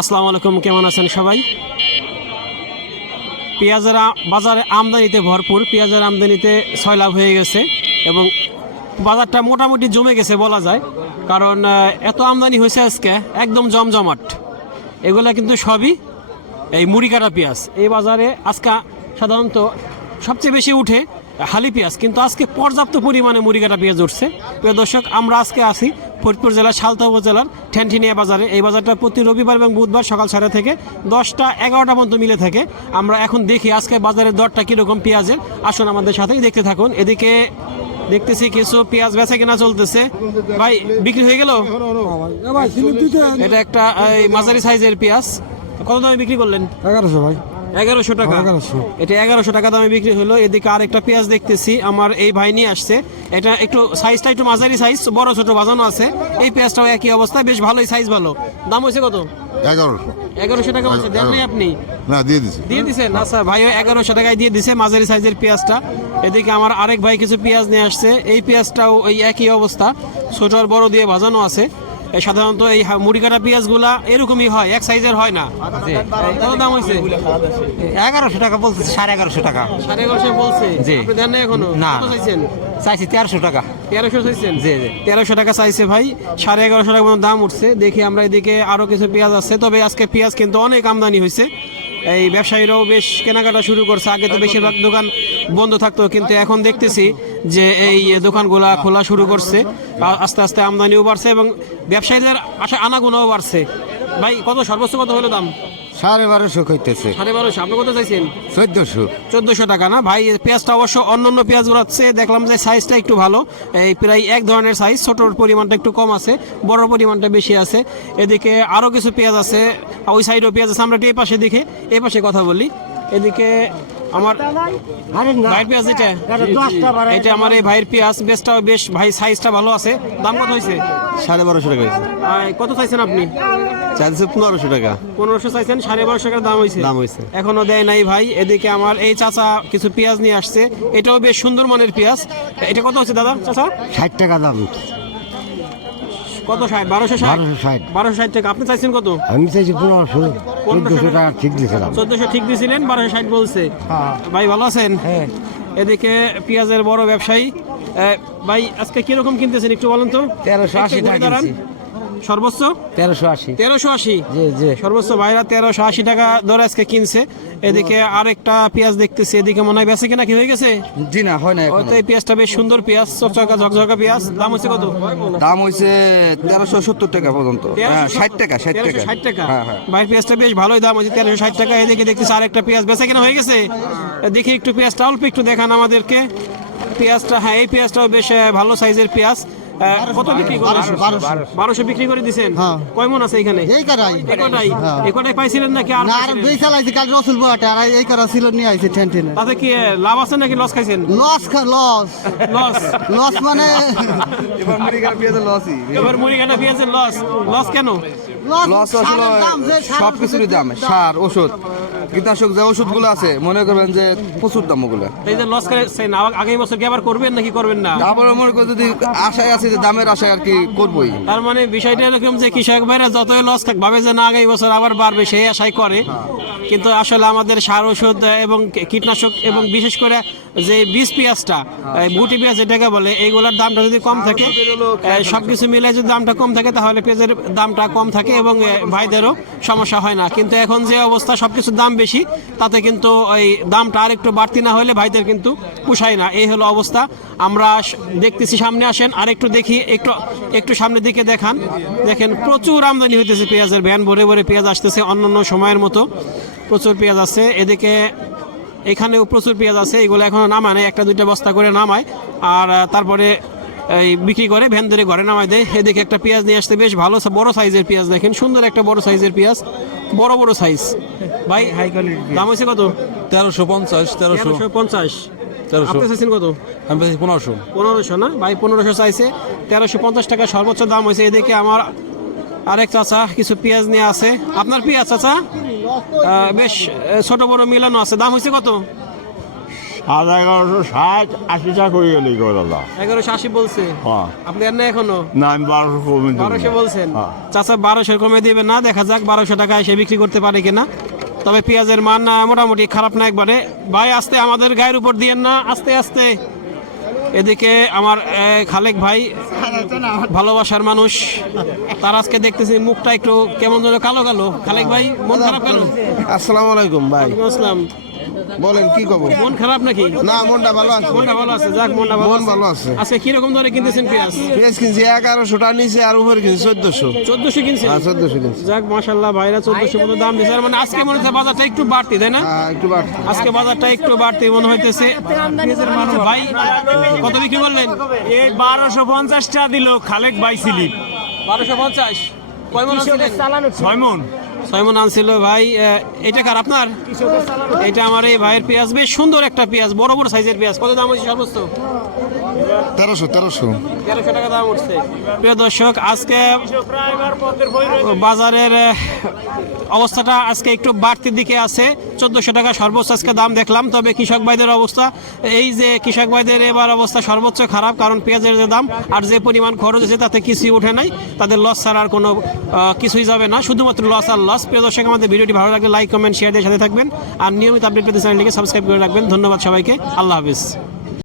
আসসালামু আলাইকুম, কেমন আছেন সবাই? পেঁয়াজের বাজারে আমদানিতে ভরপুর, পেঁয়াজের আমদানিতে ছয় লাভ হয়ে গেছে এবং বাজারটা মোটামুটি জমে গেছে বলা যায়। কারণ এত আমদানি হয়েছে আজকে, একদম জমজমাট। এগুলো কিন্তু সবই এই মুড়ি কাটা পেঁয়াজ। এই বাজারে আজকে সাধারণত সবচেয়ে বেশি উঠে হালি পেঁয়াজ। কিন্তু আজকে পর্যাপ্ত পরিমাণে মুড়ি কাটা পেঁয়াজ উঠছে। প্রিয় দর্শক, আমরা আজকে আসি ফরিদপুর জেলার সালতা উপজেলার ঠ্যানঠিনিয়া বাজারে। এই বাজারটা প্রতি রবিবার এবং বুধবার সকাল ছয়টা থেকে দশটা এগারোটা পর্যন্ত মিলে থাকে। আমরা এখন দেখি আজকে বাজারের দরটা কীরকম পেঁয়াজের। আসুন আমাদের সাথেই দেখতে থাকুন। এদিকে দেখতেছি কিছু পেঁয়াজ বেচা কেনা চলতেছে। ভাই বিক্রি হয়ে গেল? এটা একটা মাঝারি সাইজের পেঁয়াজ। কত দামে বিক্রি করলেন? এগারোশো ভাই। এগারোশো টাকা। এটা এগারোশো টাকা দামে বিক্রি হলো। এদিকে আরেকটা পেঁয়াজ দেখতেছি আমার এই ভাই নিয়ে আসছে। এটা একটু সাইজটা একটু মাঝারি সাইজ বড় ছোট বাজানো আছে। এই পেঁয়াজটাও একই অবস্থা বেশ ভালোই সাইজ ভালো। দাম হয়েছে কত? এগারোশো এগারোশো টাকা বলছে আপনি? না দিয়ে দিছি। দিয়ে দিছেন আচ্ছা ভাই এগারোশো টাকায় দিয়ে দিছে মাঝারি সাইজের পেঁয়াজটা। এদিকে আমার আরেক ভাই কিছু পেঁয়াজ নিয়ে আসছে। এই পেঁয়াজটাও ওই একই অবস্থা ছোট আর বড় দিয়ে ভাজানো আছে। সাধারণত এই মুড়ি কাটা পেঁয়াজগুলা এরকমই হয় এক সাইজের হয় না। কত দাম হয়েছে এগারোশো টাকা বলতেছে সাড়ে এগারোশো টাকা। সাড়ে এগারোশো বলছে? জি। দেন না এখনও? না। চাইছেন? চাইছি তেরোশো টাকা। তেরোশো চাইছেন? জি, জি। তেরোশো টাকা চাইছে ভাই সাড়ে এগারোশো টাকা দাম উঠছে। দেখি আমরা এদিকে আরও কিছু পেঁয়াজ আছে তবে আজকে পেঁয়াজ কিন্তু অনেক আমদানি হয়েছে এই ব্যবসায়ীরাও বেশ কেনাকাটা শুরু করছে আগে তো বেশিরভাগ দোকান বন্ধ থাকতো কিন্তু এখন দেখতেছি যে এই দোকানগুলা খোলা শুরু করছে আস্তে আস্তে আমদানিও বাড়ছে এবং ব্যবসায়ীদের আশা আনাগোনাও বাড়ছে। ভাই কত? সর্বোচ্চ কত হলো দাম? সাড়ে বারোশো কইতেছে। সাড়ে বারোশো। আপনি কত চাইছেন? চোদ্দশো। চোদ্দোশো টাকা না? ভাই পেঁয়াজটা অবশ্য অন্যান্য পেঁয়াজ গুলাচ্ছে। দেখলাম যে সাইজটা একটু ভালো। এই প্রায় এক ধরনের সাইজ ছোটোর পরিমাণটা একটু কম আছে বড় পরিমাণটা বেশি আছে। এদিকে আরও কিছু পেঁয়াজ আছে। ওই সাইডেও পেঁয়াজ আছে। আমরা একটু এই পাশে দেখে এই পাশে কথা বলি। এদিকে আমার ভাইয়ের পেঁয়াজ এটা। এটা আমার এই ভাইয়ের পেঁয়াজ বেশটাও বেশ ভাই সাইজটা ভালো আছে। দাম কত হয়েছে? সাড়ে বারোশো টাকা হয়েছে। কত চাইছেন আপনি? চাইছে পনেরোশো টাকা। পনেরোশো চাইছেন সাড়ে বারোশো টাকার দাম হয়েছে। দাম হয়েছে। এখনও দেয় নাই ভাই। এদিকে আমার এই চাচা কিছু পেঁয়াজ নিয়ে আসছে। এটাও বেশ সুন্দর মানের পেঁয়াজ। এটা কত হচ্ছে দাদা? চাচা? ষাট টাকা দাম। কত ষাট? বারোশো ষাট? বারোশো ষাট। বারোশো ষাট টাকা। আপনি চাইছেন কত? আমি চাইছি পনেরোশো। চোদ্দশো টাকা। ঠিক দিয়েছিলাম। চোদ্দশো ঠিক দিয়েছিলেন বারোশো ষাট বলছে। ভাই ভালো আছেন? হ্যাঁ। এদিকে পেঁয়াজের বড় ব্যবসায়ী। ভাই আজকে কীরকম কিনতেছেন একটু বলেন তো? তেরোশো আশি টাকা। সর্বোচ্চ? তেরোশো আশি। তেরোশো আশি? জি জি। সর্বোচ্চ ভাইরা তেরোশো আশি টাকা ধরে আজকে কিনছে। এদিকে আরেকটা পেঁয়াজ দেখতেছি এদিকে মনে হয় বেঁচে কিনা কি হয়ে গেছে? জি না হয় না তো এই পেঁয়াজটা বেশ সুন্দর পেঁয়াজ চকচকা ঝকঝকা পেঁয়াজ দাম হচ্ছে কত? দাম হইছে তেরোশো সত্তর টাকা পর্যন্ত। হ্যাঁ ষাট টাকা ষাট টাকা। ষাট টাকা? হ্যাঁ হ্যাঁ। ভাই পেঁয়াজটা বেশ ভালোই দাম হচ্ছে তেরোশো ষাট টাকা। এদিকে দেখতেছি আরেকটা পেঁয়াজ বেচা কিনা হয়ে গেছে। দেখি একটু পেঁয়াজটা অল্প একটু দেখান আমাদেরকে। পেঁয়াজটা হ্যাঁ এই পেঁয়াজটাও বেশ ভালো সাইজের পেঁয়াজ। কত বিক্রি করে বারোশো বিক্রি করে দিছেন? কয় মন আছে এখানে? এই কারাই। একটাই একটাই পাইছিলেন নাকি আর আর দুই সাল আইছে কাল রসুল বহাটে আর এই করা ছিল নিয়ে আইছে টেন টেনে তাতে কি লাভ আছে নাকি লস খাইছেন? লস খা লস। লস? লস মানে এবার মুড়িঘাট পেঁয়াজের লসই। এবার মুড়ি কাটা পেঁয়াজের লস। লস কেন? লস আসলে সব কিছুরই দাম। সার ওষুধ। কীটনাশক যে ওষুধগুলো আছে মনে করবেন যে প্রচুর দাম ওগুলো। এই যে লস করেছেন আগামী বছর কি আবার করবেন নাকি করবেন না? তারপরে মনে করি যদি আশায় আছে যে দামের আশায় আর কি করবোই। তার মানে বিষয়টা এরকম যে কৃষক ভাইরা যতই লস থাক ভাবে যে না আগামী বছর আবার বাড়বে সেই আশাই করে। কিন্তু আসলে আমাদের সার ওষুধ এবং কীটনাশক এবং বিশেষ করে যে বীজ পেঁয়াজটা বুটি পেঁয়াজ যেটাকে বলে এইগুলোর দামটা যদি কম থাকে সব কিছু মিলে যদি দামটা কম থাকে তাহলে পেঁয়াজের দামটা কম থাকে এবং ভাইদেরও সমস্যা হয় না। কিন্তু এখন যে অবস্থা সব কিছুর দাম বেশি, তাতে কিন্তু ওই দামটা আর একটু বাড়তি না হলে ভাইদের কিন্তু পুষায় না। এই হলো অবস্থা। আমরা দেখতেছি, সামনে আসেন। আর একটু দেখি, একটু একটু সামনের দিকে দেখান। দেখেন, প্রচুর আমদানি হইতেছে পেঁয়াজের ভ্যান ভরে ভরে পেঁয়াজ আসতেছে অন্যান্য সময়ের মতো। প্রচুর পেঁয়াজ আছে। এদিকে এখানেও প্রচুর পেঁয়াজ আছে। এগুলো এখনও নামায় একটা দুইটা বস্তা করে নামায়। আর, তারপরে বিক্রি করে ভ্যান ধরে ঘরে নামায় দেয়। এদিকে একটা পেঁয়াজ নিয়ে আসতে বেশ ভালো বড় সাইজের পেঁয়াজ দেখেন সুন্দর একটা বড় সাইজের পেঁয়াজ বড় বড় সাইজ। ভাই হাই কোয়ালিটি দাম হয়েছে কত? তেরোশো পঞ্চাশ তেরোশো। পঞ্চাশ। আপনি চাইছেন কত? আমি পনেরোশো। পনেরোশো না? ভাই পনেরোশো চাইছে। তেরোশো পঞ্চাশ টাকা সর্বোচ্চ দাম হয়েছে। এদিকে আমার আরেক চাচা কিছু পেঁয়াজ নিয়ে আছে। আপনার পেঁয়াজ চাচা? বেশ ছোট বড় মিলানো আছে। দাম হয়েছে কত? সাত এগারোশো ষাট আশি টাকা গেলে গো দাদা। এগারোশো আশি বলছে। হ্যাঁ। আপনি আর না এখনও? না আমি বারোশো কমে বারোশো বলছেন? হ্যাঁ। চাচা বারোশো কমে দিবে না দেখা যাক বারোশো টাকা এসে বিক্রি করতে পারে কিনা। তবে পেঁয়াজের মান মোটামুটি খারাপ না একবারে। ভাই আস্তে আমাদের গায়ের উপর দিয়েন না আস্তে আস্তে। এদিকে আমার আহ, খালেক ভাই ভালোবাসার মানুষ। তার আজকে দেখতেছি মুখটা একটু কেমন যেন কালো কালো। খালেক ভাই মন খারাপ কেন? আসসালামু আলাইকুম ভাই। আসসালাম। বলেন কি খবর? মন খারাপ নাকি? না মনটা ভালো আছে। মনটা ভালো আছে যাক মনটা ভালো মন ভালো আছে। আজকে কীরকম দরে কিনতেছেন পেঁয়াজ? পেঁয়াজ কিনছি এগারোশো টাকা নিচে আর উপরে কিনছি চোদ্দশো। চোদ্দশো কিনছেন? হ্যাঁ চোদ্দশো কিনছি। যাক মাশাল্লাহ ভাইরা চোদ্দশো মতো দাম দিচ্ছে মানে আজকে মনে হচ্ছে বাজারটা একটু বাড়তি তাই না? হ্যাঁ একটু বাড়তি। আজকে বাজারটা একটু বাড়তি মনে হইতেছে। ভাই কত বিক্রি করলেন? এই বারোশো পঞ্চাশ টাকা দিল খালেক বাই স্লিপ। বারোশো পঞ্চাশ। কয় মন আনছিলেন? ছয় মন। ছয় মন আনছিল ভাই এটা কার আপনার? এটা আমার এই ভাইয়ের পেঁয়াজ বেশ সুন্দর একটা পেঁয়াজ বড় বড় সাইজের পেঁয়াজ। কত দাম হয়েছে সর্বোচ্চ? তেরোশো তেরোশো। প্রিয় দর্শক, আজকে বাজারের অবস্থাটা আজকে একটু বাড়তির দিকে আছে। চোদ্দশো টাকা সর্বোচ্চ আজকে দাম দেখলাম, তবে কৃষক ভাইদের অবস্থা, এই যে কৃষক ভাইদের এবার অবস্থা সর্বোচ্চ খারাপ, কারণ পেঁয়াজের যে দাম আর যে পরিমাণ খরচ আছে তাতে কিছুই ওঠে নাই। তাদের লস ছাড়া আর কোনো কিছুই যাবে না, শুধুমাত্র লস আর লস প্রিয় দর্শক, আমাদের ভিডিওটি ভালো লাগলে লাইক কমেন্ট শেয়ার দিয়ে সাথে থাকবেন। আর নিয়মিত আপডেট পেতে চ্যানেলটিকে সাবস্ক্রাইব করে রাখবেন। ধন্যবাদ সবাইকে। আল্লাহ হাফিজ।